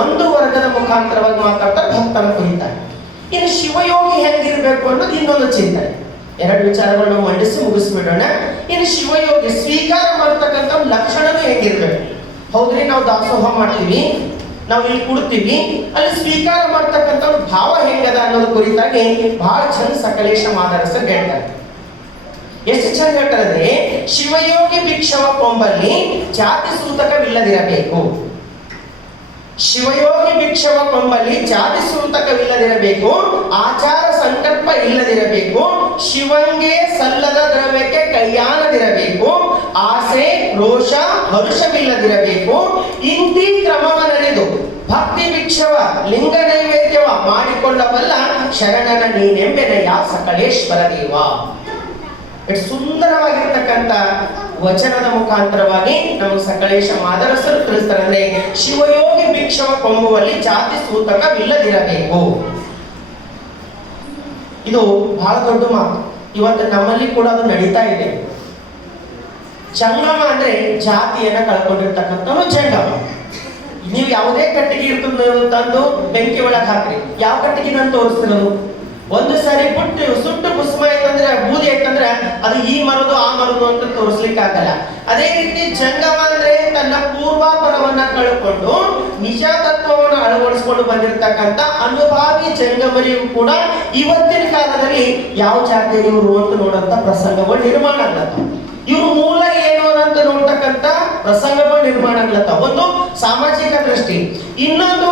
ಒಂದು ವರ್ಗದ ಮುಖಾಂತರವಾಗಿ ಮಾತಾಡ್ತಾ ಭಕ್ತನ ಕುರಿತಾರೆ. ಇನ್ನು ಶಿವಯೋಗಿ ಹೆಂಗಿರ್ಬೇಕು ಅನ್ನೋದು ಇನ್ನೊಂದು ಚಿಂತನೆ. ಎರಡು ವಿಚಾರಗಳನ್ನು ಮಂಡಿಸಿ ಮುಗಿಸ್ಬಿಡೋಣ. ಇನ್ನು ಶಿವಯೋಗಿ ಸ್ವೀಕಾರ ಮಾಡ್ತಕ್ಕಂಥ ಲಕ್ಷಣನೂ ಹೆಂಗಿರ್ಬೇಕು? ಹೌದ್ರಿ, ನಾವು ದಾಸೋಹ ಮಾಡ್ತೀವಿ, ನಾವು ಇಲ್ಲಿ ಕೊಡ್ತೀವಿ, ಅಲ್ಲಿ ಸ್ವೀಕಾರ ಮಾಡ್ತಕ್ಕಂಥ ಭಾವ ಹೆಂಗದ ಅನ್ನೋದು ಕುರಿತಾಗಿ ಬಹಳ ಚಂದ ಸಕಲೇಶ ಮಾದರಸರು ಹೇಳ್ತಾರೆ. ಎಷ್ಟು ಚಂದ ಹೇಳ್ತಾರೆ, ಶಿವಯೋಗಿ ಭಿಕ್ಷವ ಕೊಂಬಲ್ಲಿ ಜಾತಿ ಸೂತಕವಿಲ್ಲದಿರಬೇಕು. ಶಿವಯೋಗಿ ಭಿಕ್ಷವ ಕೊಂಬಲ್ಲಿ ಜಾತಿ ಸೂತಕವಿಲ್ಲದಿರಬೇಕು, ಆಚಾರ ಸಂಕಲ್ಪ ಇಲ್ಲದಿರಬೇಕು, ಶಿವಂಗೆ ಸಲ್ಲದ ದ್ರವ್ಯಕ್ಕೆ ಕೈಯಾನದಿರಬೇಕು, ಆಸೆ ರೋಷ ಹರುಷವಿಲ್ಲದಿರಬೇಕು. ಇಂತಿ ಕ್ರಮವನ್ನರಿದು ಭಕ್ತಿ ಭಿಕ್ಷವ ಲಿಂಗ ನೈವೇದ್ಯವ ಮಾಡಿಕೊಳ್ಳಬಲ್ಲ ಶರಣನ ನೀನೆಂಬೆನೆಯ ಸಕಲೇಶ್ವರ ದೇವ. ಎಷ್ಟು ಸುಂದರವಾಗಿರ್ತಕ್ಕಂಥ ವಚನದ ಮುಖಾಂತರವಾಗಿ ನಮಗೆ ಸಕಲೇಶ ಮಾದರಸರು ತಿಳಿಸ್ತಾರೆ. ಅಂದ್ರೆ ಶಿವಯೋಗಿ ಭಿಕ್ಷವ ಕೊಂಬುವಲ್ಲಿ ಜಾತಿ ಸೂತಕವಿಲ್ಲದಿರಬೇಕು. ಇದು ಬಹಳ ದೊಡ್ಡ ಮಾತು. ಇವತ್ತು ನಮ್ಮಲ್ಲಿ ಕೂಡ ಅದು ನಡೀತಾ ಇದೆ. ಜಂಗಮ ಅಂದ್ರೆ ಜಾತಿಯನ್ನ ಕಳ್ಕೊಂಡಿರ್ತಕ್ಕಂಥವ್ರು ಜಂಗಮ. ನೀವು ಯಾವುದೇ ಕಟ್ಟಿಗೆ ಇರ್ತದೆ ತಂದು ಬೆಂಕಿ ಒಳಗೆ ಹಾಕ್ರಿ, ಯಾವ ಕಟ್ಟಿಗೆ ನಾನು ತೋರಿಸ್ತಿರೋದು? ಒಂದು ಸಾರಿ ಸುಟ್ಟು ಭಸ್ಮ ಆಯ್ತಂದ್ರೆ ಬೂದಿ ಆಯ್ತಂದ್ರೆ ಅದು ಈ ಮರದು ಆ ಮರದು ಅಂತ ತೋರಿಸ್ಲಿಕ್ಕೆ ಆಗಲ್ಲ. ಅದೇ ರೀತಿ ಜಂಗಮ ಅಂದ್ರೆ ತನ್ನ ಪೂರ್ವಾಪರವನ್ನ ಕಳ್ಕೊಂಡು ನಿಜ ತತ್ವವನ್ನು ಅಳವಡಿಸಿಕೊಂಡು ಬಂದಿರತಕ್ಕಂತ ಅನುಭಾವಿ ಜಂಗಮರಿಗೂ ಕೂಡ ಇವತ್ತಿನ ಕಾಲದಲ್ಲಿ ಯಾವ ಜಾತಿಯವರು ಅಂತ ನೋಡಂತ ಪ್ರಸಂಗಗಳು ನಿರ್ಮಾಣ ಆಗ್ಲತ್ತ. ಇವ್ರ ಮೂಲ ಏನು ಅಂತ ನೋಡ್ತಕ್ಕಂತ ಪ್ರಸಂಗಗಳು ನಿರ್ಮಾಣ ಆಗ್ಲತ್ತ. ಒಂದು ಸಾಮಾಜಿಕ ದೃಷ್ಟಿ, ಇನ್ನೊಂದು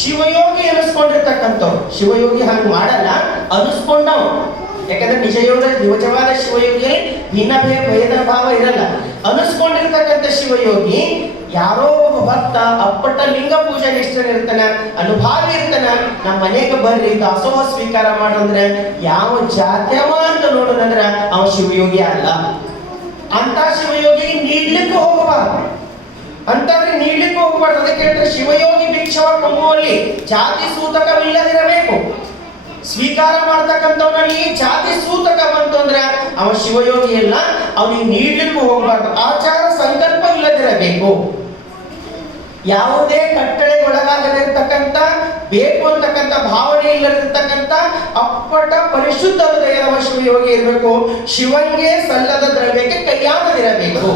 ಶಿವಯೋಗಿ ಅನಿಸ್ಕೊಂಡಿರ್ತಕ್ಕಂಥವ್ರು. ಶಿವಯೋಗಿ ಹಾಗೆ ಮಾಡಲ್ಲ, ಅನಿಸ್ಕೊಂಡವ್. ಯಾಕಂದ್ರೆ ನಿಜವಾದ ಶಿವಯೋಗಿಯಲ್ಲಿ ಭಿನ್ನ ಭೇದ ಭಾವ ಇರಲ್ಲ. ಅನಿಸ್ಕೊಂಡಿರ್ತಕ್ಕಂಥ ಶಿವಯೋಗಿ ಯಾರೋ ಒಬ್ಬ ಭಕ್ತ ಅಪ್ಪಟ ಲಿಂಗ ಪೂಜೆ ನಿಷ್ಠನಿರ್ತಾನ, ಅನುಭಾವಿ ಇರ್ತಾನ. ನಮ್ಮ ಮನೆಗೆ ಬರ್ರಿ ದಾಸೋಹ ಸ್ವೀಕಾರ ಮಾಡಂದ್ರೆ ಯಾವ ಜಾತ್ಯವ ಅಂತ ನೋಡೋದಂದ್ರ ಅವ ಶಿವಯೋಗಿ ಅಲ್ಲ. ಅಂತ ಶಿವಯೋಗಿಗೆ ನೀಡ್ಲಿಕ್ಕೆ ಹೋಗಬಾರ್ದು, ಅಂತವ್ರಿಗೆ ನೀಡ್ಲಿಕ್ಕೆ ಹೋಗಬಾರ್ದು. ಅದಕ್ಕೆ ಹೇಳ್ತಾರೆ ಶಿವಯೋಗಿ ಭಿಕ್ಷವ ಕೊಂಬುವಲ್ಲಿ ಜಾತಿ ಸೂತಕವಿಲ್ಲದಿರಬೇಕು. ಸ್ವೀಕಾರ ಮಾಡ್ತಕ್ಕಂಥವನಲ್ಲಿ ಜಾತಿ ಸೂತಕ ಬಂತು ಅಂದ್ರೆ ಅವ ಶಿವಯೋಗಿ ಇಲ್ಲ, ಅವನಿಗೆ ನೀಡ್ಲಿಕ್ಕೂ ಹೋಗಬಾರ್ದು. ಆಚಾರ ಸಂಕಲ್ಪ ಇಲ್ಲದಿರಬೇಕು. ಯಾವುದೇ ಕಟ್ಟಳೆಗೊಳಗಾಗದಿರ್ತಕ್ಕಂಥ, ಬೇಕು ಅಂತಕ್ಕಂಥ ಭಾವನೆ ಇಲ್ಲದಿರ್ತಕ್ಕಂಥ ಅಪ್ಪಟ ಪರಿಶುದ್ಧ ಹೃದಯದ ಶಿವಯೋಗಿ ಇರಬೇಕು. ಶಿವಂಗೆ ಸಲ್ಲದ ದ್ರವ್ಯಕ್ಕೆ ಕೈಯಾನದಿರಬೇಕು.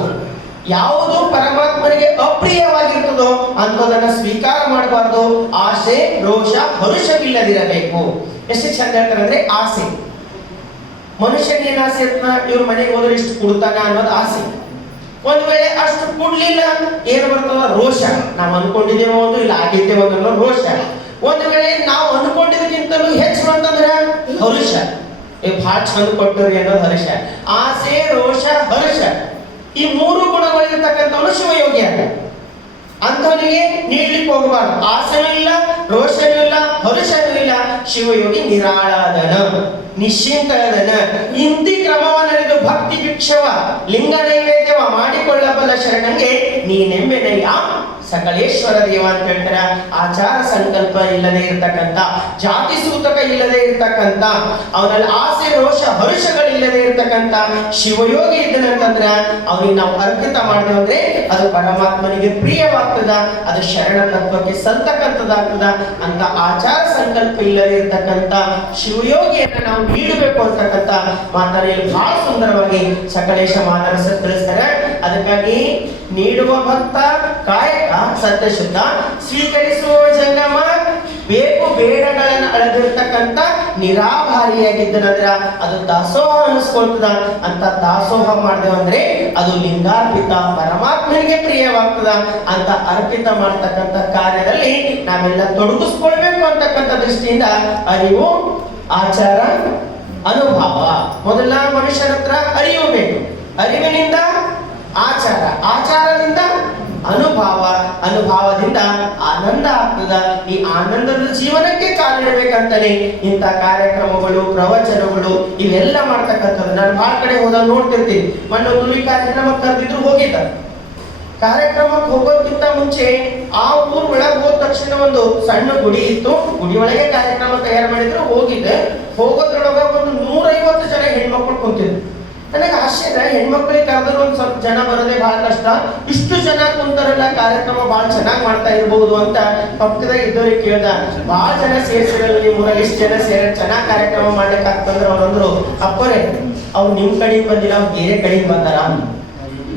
ಯಾವುದು ಪರಮಾತ್ಮನಿಗೆ ಅಪ್ರಿಯವಾಗಿರ್ತದೋ ಅಂಥದನ್ನ ಸ್ವೀಕಾರ ಮಾಡಬಾರ್ದು. ಆಸೆ ರೋಷ ಹರುಷವಿಲ್ಲದಿರಬೇಕು. ಎಷ್ಟು ಚಂದ ಹೇಳ್ತಾರೆ ಅಂದ್ರೆ ಆಸೆ. ಮನುಷ್ಯನಿಗೆ ಏನ್ ಆಸೆ ಇರ್ತನ? ಇವ್ರ ಮನೆಗೆ ಹೋದ್ರೆ ಇಷ್ಟು ಕೊಡ್ತಾನ ಅನ್ನೋದು ಆಸೆ. ಒಂದ್ ವೇಳೆ ಅಷ್ಟು ಕೊಡ್ಲಿಲ್ಲ ಏನು ಬರ್ತದ? ರೋಷ. ನಾವು ಅನ್ಕೊಂಡಿದ್ದೇವೋ ಒಂದು, ಇಲ್ಲ ಆಗಿದ್ದೇವೋ ಅನ್ನೋ ರೋಷ. ಒಂದ್ ವೇಳೆ ನಾವು ಅನ್ಕೊಂಡಿದ್ದಕ್ಕಿಂತಲೂ ಹೆಚ್ಚು ಅಂತಂದ್ರೆ ಹರುಷ. ಬಹಳ ಚಂದ ಕೊಟ್ಟರಿ ಅನ್ನೋದು ಹರುಷ. ಆಸೆ ರೋಷ ಹರುಷ, ಈ ಮೂರು ಗುಣಗಳಿರ್ತಕ್ಕಂಥವನು ಶಿವಯೋಗಿ ಅಲ್ಲ. ಅಂಥವನಿಗೆ ನೀಡ್ಲಿಕ್ಕೆ ಹೋಗಬಾರ್ದು. ಆಸೆನೂ ಇಲ್ಲ, ರೋಷನೂ ಇಲ್ಲ, ಹರುಷನೂ ಇಲ್ಲ. ಶಿವಯೋಗಿ ನಿರಾಳಾದನ, ನಿಶ್ಚಿಂತದನ. ಇಂತಿ ಕ್ರಮವನ್ನರಿದು ಭಕ್ತಿ ಭಿಕ್ಷವ ಲಿಂಗ ನೈವೇದ್ಯವ ಮಾಡಿಕೊಳ್ಳಬಲ್ಲ ಶರಣಂಗೆ ನೀನೆಂಬೆನೆಯ ಸಕಲೇಶ್ವರ ದೇವ ಅಂತ ಹೇಳ್ತಾರ. ಆಚಾರ ಸಂಕಲ್ಪ ಇಲ್ಲದೆ ಇರ್ತಕ್ಕಂಥ, ಜಾತಿ ಸೂತಕ ಇಲ್ಲದೆ ಇರ್ತಕ್ಕಂಥ, ಅವನಲ್ಲಿ ಆಸೆ ರೋಷ ಹರುಷಗಳಿಲ್ಲದೆ ಇರ್ತಕ್ಕಂಥ ಶಿವಯೋಗಿ ಇದ್ದನಂತಂದ್ರ ಅವನಿಗೆ ನಾವು ಅರ್ಪಿತ ಮಾಡಿದ್ವಿ ಅಂದ್ರೆ ಅದು ಪರಮಾತ್ಮನಿಗೆ ಪ್ರಿಯವಾಗ್ತದ, ಅದು ಶರಣ ತತ್ವಕ್ಕೆ ಸಲ್ತಕ್ಕಂಥದ್ದಾಗ್ತದ. ಅಂತ ಆಚಾರ ಸಂಕಲ್ಪ ಇಲ್ಲದೆ ಇರ್ತಕ್ಕಂಥ ಶಿವಯೋಗಿಯನ್ನ ನಾವು ನೀಡಬೇಕು ಅಂತಕ್ಕಂಥ ಮಾತನಾಡಿ ಬಹಳ ಸುಂದರವಾಗಿ ಸಕಲೇಶ ಮಾನರಸ ತಿಳಿಸ್ತಾರೆ. ಅದಕ್ಕಾಗಿ ನೀಡುವ ಭಕ್ತ ಕಾಯಕ ಸತ್ಯಶುದ್ಧ, ಸ್ವೀಕರಿಸುವ ಜಂಗಮ ಬೇಕು ಬೇಡಗಳನ್ನು ಅಳೆದಿರ್ತಕ್ಕಂಥ ನಿರಾಭಾರಿಯಾಗಿದ್ದನಂದ್ರ ಅದು ದಾಸೋಹ ಅನಿಸ್ಕೊಳ್ತದ. ಅಂತ ದಾಸೋಹ ಮಾಡಿದೆವಂದ್ರೆ ಅದು ಲಿಂಗಾರ್ಪಿತ, ಪರಮಾತ್ಮನಿಗೆ ಪ್ರಿಯವಾಗ್ತದ. ಅಂತ ಅರ್ಪಿತ ಮಾಡ್ತಕ್ಕಂಥ ಕಾರ್ಯದಲ್ಲಿ ನಾವೆಲ್ಲ ತೊಡಗಿಸ್ಕೊಳ್ಬೇಕು ಅಂತಕ್ಕಂಥ ದೃಷ್ಟಿಯಿಂದ ಅರಿವು, ಆಚಾರ, ಅನುಭವ. ಮೊದಲ ಮನುಷ್ಯರ ಹತ್ರ ಅರಿವು ಬೇಕು. ಅರಿವಿನಿಂದ ಆಚಾರ, ಆಚಾರದಿಂದ ಅನುಭವ, ಅನುಭವದಿಂದ ಆನಂದ ಆಗ್ತದ. ಈ ಆನಂದದ ಜೀವನಕ್ಕೆ ಕಾಲಿಡಬೇಕಂತಾನೆ ಇಂಥ ಕಾರ್ಯಕ್ರಮಗಳು, ಪ್ರವಚನಗಳು ಇವೆಲ್ಲ ಮಾಡ್ತಕ್ಕಂಥದ್ದು. ನಾನು ಬಹಳ ಕಡೆ ಹೋದಾಗ ನೋಡ್ತಿರ್ತೀನಿ. ಮೊನ್ನೆ ನುಲಿ ಕಾರ್ಯಕ್ರಮಕ್ಕೆ ಕರೆದಿದ್ರು, ಹೋಗಿದ್ದ. ಕಾರ್ಯಕ್ರಮಕ್ಕೆ ಹೋಗೋಕ್ಕಿಂತ ಮುಂಚೆ ಆ ಊರ್ ಒಳಗೆ ಹೋದ ತಕ್ಷಣ ಒಂದು ಸಣ್ಣ ಗುಡಿ ಇತ್ತು. ಗುಡಿ ಒಳಗೆ ಕಾರ್ಯಕ್ರಮ ತಯಾರು ಮಾಡಿದ್ರು. ಹೋಗಿದ್ದೆ. ಹೋಗೋದ್ರೊಳಗ ಒಂದು 150 ಜನ ಹೆಣ್ಮಕ್ಳು ಕುಂತಿದ್ರು. ನನಗೆ ಆಶ್ಚರ್ಯ, ಹೆಣ್ಮಕ್ಳಿಗೆ ಕರೆದ್ರೆ ಒಂದ್ ಸ್ವಲ್ಪ ಜನ ಬರೋದೇ ಬಹಳ ಕಷ್ಟ, ಇಷ್ಟು ಜನ ಕುಂತಾರಲ್ಲ, ಕಾರ್ಯಕ್ರಮ ಬಹಳ ಚೆನ್ನಾಗಿ ಮಾಡ್ತಾ ಇರ್ಬಹುದು ಅಂತ ಪಕ್ಕದಾಗ ಇದ್ದವ್ರಿಗೆ ಕೇಳ್ದ. ಬಹಳ ಜನ ಸೇರ್ಸಿರಲ್ಲ ನಿಮ್ಮೂರಲ್ಲಿ, ಇಷ್ಟು ಜನ ಸೇರ ಚೆನ್ನಾಗಿ ಕಾರ್ಯಕ್ರಮ ಮಾಡ್ಲಿಕ್ಕೆ ಆಗ್ತಂದ್ರೆ ಅವ್ರಂದ್ರು, ಅಪ್ಪರೇ ಅವ್ರು ನಿಮ್ ಕಡೆಗೆ ಬಂದಿಲ್ಲ, ಅವ್ರು ಬೇರೆ ಕಡೆಗೆ ಬಂದಾರ.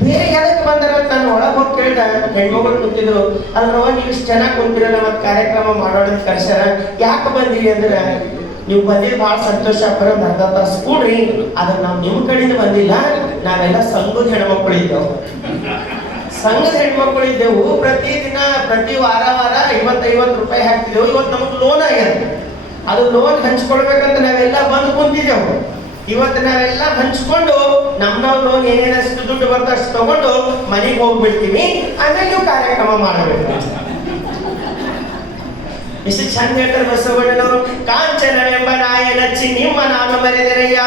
ಬೇರೆ ಯಾವ್ದಕ್ಕೆ ಬಂದಾರ ಅಂತ ನಾನು ಒಳಗೆ ಹೋಗಿ ಕೇಳ್ದ. ಹೆಣ್ಮಗಳು ಕುಂತಿದ್ರು. ಅಲ್ರವ ನೀವು ಇಷ್ಟು ಚೆನ್ನಾಗಿ ಕುಂತಿರಲ್ಲ, ಮತ್ತೆ ಕಾರ್ಯಕ್ರಮ ಮಾಡೋಣ ಕರ್ಸ್ಯಾರ, ಯಾಕೆ ಬಂದಿರಿ ಅಂದ್ರೆ, ನೀವು ಬಂದಿದ್ದು ಬಹಳ ಸಂತೋಷ, ಬರೋ ಅರ್ಧ ತಾಸು ಕೂಡ್ರಿ, ಆದ್ರೆ ನಾವು ನಿಮ್ ಕಡೆಯಿಂದ ಬಂದಿಲ್ಲ, ನಾವೆಲ್ಲ ಸಂಘದ ಹೆಣ್ಮಕ್ಳು ಇದ್ದೆವು. ಸಂಘದ ಹೆಣ್ಮಕ್ಳು ಇದ್ದೆವು. ಪ್ರತಿದಿನ ಪ್ರತಿ ವಾರ 50 ರೂಪಾಯಿ ಹಾಕ್ತಿದ್ದೆವು. ಇವತ್ತು ನಮಗೆ ಲೋನ್ ಆಗ್ಯದ. ಅದು ಲೋನ್ ಹಂಚ್ಕೊಳ್ಬೇಕಂತ ನಾವೆಲ್ಲ ಬಂದು ಕುಂತಿದ್ದೆವು. ಇವತ್ತು ನಾವೆಲ್ಲ ಹಂಚ್ಕೊಂಡು ನಾವು ಲೋನ್ ಏನೇನಷ್ಟು ದುಡ್ಡು ಬರ್ತೋ ಅಷ್ಟು ತಗೊಂಡು ಮನೆಗೆ ಹೋಗ್ಬಿಡ್ತೀವಿ. ಆಮೇಲೆ ನೀವು ಕಾರ್ಯಕ್ರಮ ಮಾಡಬೇಕು. ಎಷ್ಟು ಚಂದ ಹೇಳ್ತಾರೆ ಬಸವಣ್ಣನವರು. ಕಾಂಚನವೆಂಬ ನಾಯ ನಚ್ಚಿ ನಿಮ್ಮ ನಾಮ ಮರೆದೆರಯ್ಯ,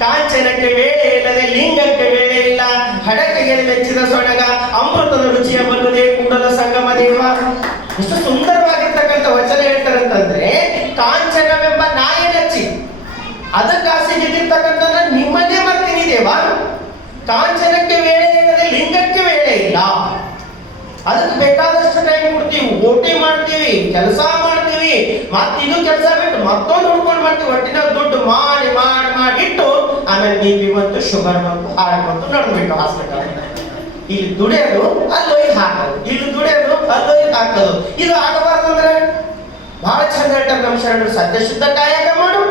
ಕಾಂಚನಕ್ಕೆ ವೇಳೆ ಇಲ್ಲದೆ ಲಿಂಗಕ್ಕೆ ವೇಳೆ ಇಲ್ಲ, ಹಡಕೆಗೆ ಮೆಚ್ಚಿದ ಸೊಣಗ ಅಮೃತದ ರುಚಿಯ ಬಲ್ಲುದೇ ಕೂಡಲ ಸಂಗಮ ದೇವ. ಎಷ್ಟು ಸುಂದರವಾಗಿರ್ತಕ್ಕಂಥ ವಚನ ಹೇಳ್ತಾರಂತಂದ್ರೆ, ಕಾಂಚನವೆಂಬ ನಾಯ ನಚ್ಚಿ, ಅದಕ್ಕೆ ಆಸೆ ಗೆದ್ದಿರ್ತಕ್ಕಂಥ ನಿಮ್ಮನ್ನೇ ಬರ್ತೀನಿ ದೇವ. ಕಾಂಚನಕ್ಕೆ ವೇಳೆ ಇಲ್ಲದೆ ಲಿಂಗಕ್ಕೆ ವೇಳೆ ಇಲ್ಲ, ಅದಕ್ಕೆ ಬೇಕಾದಷ್ಟು ಟೈಮ್ ಕೊಡ್ತೀವಿ, ಓಟಿ ಮಾಡ್ತೀವಿ, ಕೆಲಸ ಮಾಡ್ತೀವಿ, ಮತ್ತೆ ಇದು ಕೆಲಸ ಬಿಟ್ಟು ಮತ್ತೊಂದು ಹುಡ್ಕೊಂಡು ಮಾಡ್ತೀವಿ. ಒಟ್ಟಿನ ದುಡ್ಡು ಮಾಡಿ ಮಾಡಿ ಮಾಡಿಟ್ಟು ಆಮೇಲೆ BP ಬಂತು, ಶುಗರ್ ಬಂತು, ಹಾರ್ಟ್ ಬಂತು, ನಡೆದ್ಬಿಟ್ಟು ಹಾಸ್ಪಿಟಲ್. ಇಲ್ಲಿ ದುಡಿಯೋದು ಅಲ್ಲೋಗಿ ಹಾಕೋದು, ಇಲ್ಲಿ ದುಡಿಯೋದು ಅಲ್ಲೋಗಿ ಹಾಕೋದು. ಇದು ಆಗಬಾರ್ದು ಅಂದ್ರೆ ಬಹಳ ಚಂದ ಹೇಳ್ತಾರೆ ನಮ್ಮ ಶರಣರು. ಸತ್ಯ ಶುದ್ಧ ಕಾಯಕ ಮಾಡು,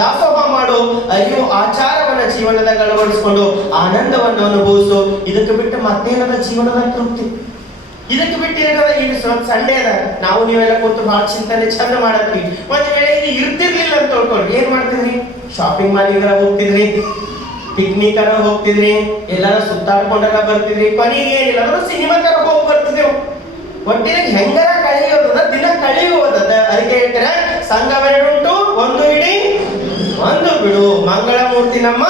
ದಾಸೋಹ ಮಾಡು, ಅರಿವು ಆಚಾರವನ್ನ ಜೀವನದಾಗ ಅಳವಡಿಸಿಕೊಂಡು ಆನಂದವನ್ನು ಅನುಭವಿಸು. ಇದಕ್ಕೆ ಬಿಟ್ಟು ಮತ್ತೇನದ ಜೀವನದ ತೃಪ್ತಿ? ಇದಕ್ಕೆ ಬಿಟ್ಟು ಏನದ? ಈಗ ಸಂಡೇ ಅದ, ನಾವು ನೀವೆಲ್ಲ ಕೂತು ಬಹಳ ಚಿಂತನೆ ಚಂದ ಮಾಡತ್ವಿ. ಒಂದ್ ವೇಳೆ ಇದು ಇರ್ತಿರ್ಲಿಲ್ಲ ಅಂತ ತಿಳ್ಕೊಂಡ್ರಿ, ಏನ್ ಮಾಡ್ತಿದ್ರಿ? ಶಾಪಿಂಗ್ ಮಾಲಿಗರ ಹೋಗ್ತಿದ್ರಿ, ಪಿಕ್ನಿಕ್ ಅರ ಹೋಗ್ತಿದ್ರಿ, ಎಲ್ಲಾರ ಸುತ್ತಾಡ್ಕೊಂಡಾರ ಬರ್ತಿದ್ರಿ, ಕೊನೆಗೆ ಏನಿಲ್ಲ ಅಂದ್ರೆ ಸಿನಿಮಾಕರ ಹೋಗಿ ಬರ್ತಿದ್ದೆವು. ಒಟ್ಟಿನ ಹೆಂಗರ ಕಳೆಯೋದದ, ದಿನ ಕಳೆಯುವುದದ. ಅದಕ್ಕೆ ಹೇಳ್ತಾರೆ, ಸಂಘವೆರಡುಂಟು ಒಂದು ಹಿಡಿ ಒಂದು ಬಿಡು, ಮಂಗಳ ಮೂರ್ತಿ ನಮ್ಮ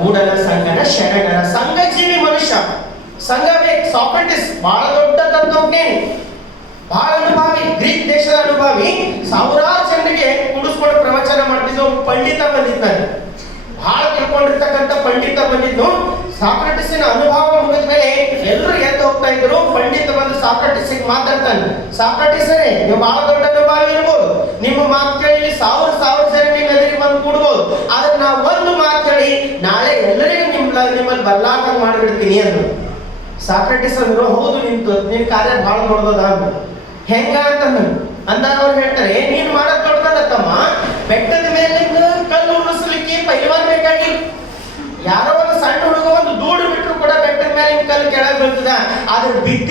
ಕೂಡಲ ಸಂಗನ ಶರಣರ. ಸಂಘ ಜೀವಿ ಮನುಷ್ಯ, ಸಂಘವೇ. ಸಾಕ್ರೆಟಿಸ್ ಬಹಳ ದೊಡ್ಡ ತತ್ವಜ್ಞಾನಿ, ಬಹಳ ಅನುಭವಿ, ಗ್ರೀಕ್ ದೇಶದ ಅನುಭವಿ. ಸಾವಿರಾರು ಜನರಿಗೆ ಕುಡಿಸ್ಕೊಂಡು ಪ್ರವಚನ ಮಾಡ್ತಿದ್ದು ಒಬ್ಬ ಪಂಡಿತ ಬಂದಿದ್ದಾನೆ. ಬಹಳ ತಿಳ್ಕೊಂಡಿರ್ತಕ್ಕಂಥ ಪಂಡಿತ ಬಂದಿದ್ದು. ಸಾಕ್ರೆಟಿಸಿನ ಅನುಭವ ಮುಗಿದ ಮೇಲೆ ಎಲ್ಲರೂ ಎದ್ದು ಹೋಗ್ತಾ ಇದ್ರು. ಪಂಡಿತ ಬಂದು ಸಾಕ್ರೆಟಿಸಿಗೆ ಮಾತಾಡ್ತಾನೆ, ಸಾಕ್ರೆಟಿಸರೇ, ನೀವು ಬಹಳ ದೊಡ್ಡ ಅನುಭವಿ ಇರ್ಬೋದು, ನಿಮ್ಮ ಮಾತು ಕೇಳಿ ಸಾವಿರ ಜನ ನಿಮ್ಮ ಎದುರಿಗೆ ಬಂದು ಕೂಡ್ಬೋದು, ಆದ್ರೆ ನಾವು ಒಂದು ಮಾತು ಹೇಳಿ ನಾಳೆ ಎಲ್ಲರಿಗೂ ನಿಮ್ಮಲ್ಲಿ ಬರ್ಲಾಕ ಮಾಡಿಬಿಡ್ತೀನಿ ಅಂದ್ರು. ಸಾಕ್ರೆಟಿಸ್ ಅಂದ್ರು, ಹೌದು ನಿನ್ ಕಾರ್ಯ ಬಹಳ ದೊಡ್ಡದ ಹೆಂಗ ಅಂತ ಅಂದಾಗ ಅವ್ರು ಹೇಳ್ತಾರೆ, ನೀನ್ ಮಾಡೋದ್ ದೊಡ್ಡದತ್ತಮ್ಮ, ಬೆಟ್ಟದ ಮೇಲೆ ಕಲ್ಲು ಉರುಳಿಸ್ಲಿಕ್ಕೆ ಪೈಲ್ವಾನ್ ಬೇಕಾಗಿಲ್ಲ. ಯಾರೋ ಒಂದು ಸಣ್ಣ ಹುಡುಗ ಒಂದು ದೂಡು ಬಿಟ್ಟರು ಕೂಡ ಬೆಟ್ಟದ ಮೇಲೆ ಕಲ್ಲು ಕೆಳಗೆ ಬೀಳ್ತದ, ಆದ್ರೆ ಬಿದ್ದ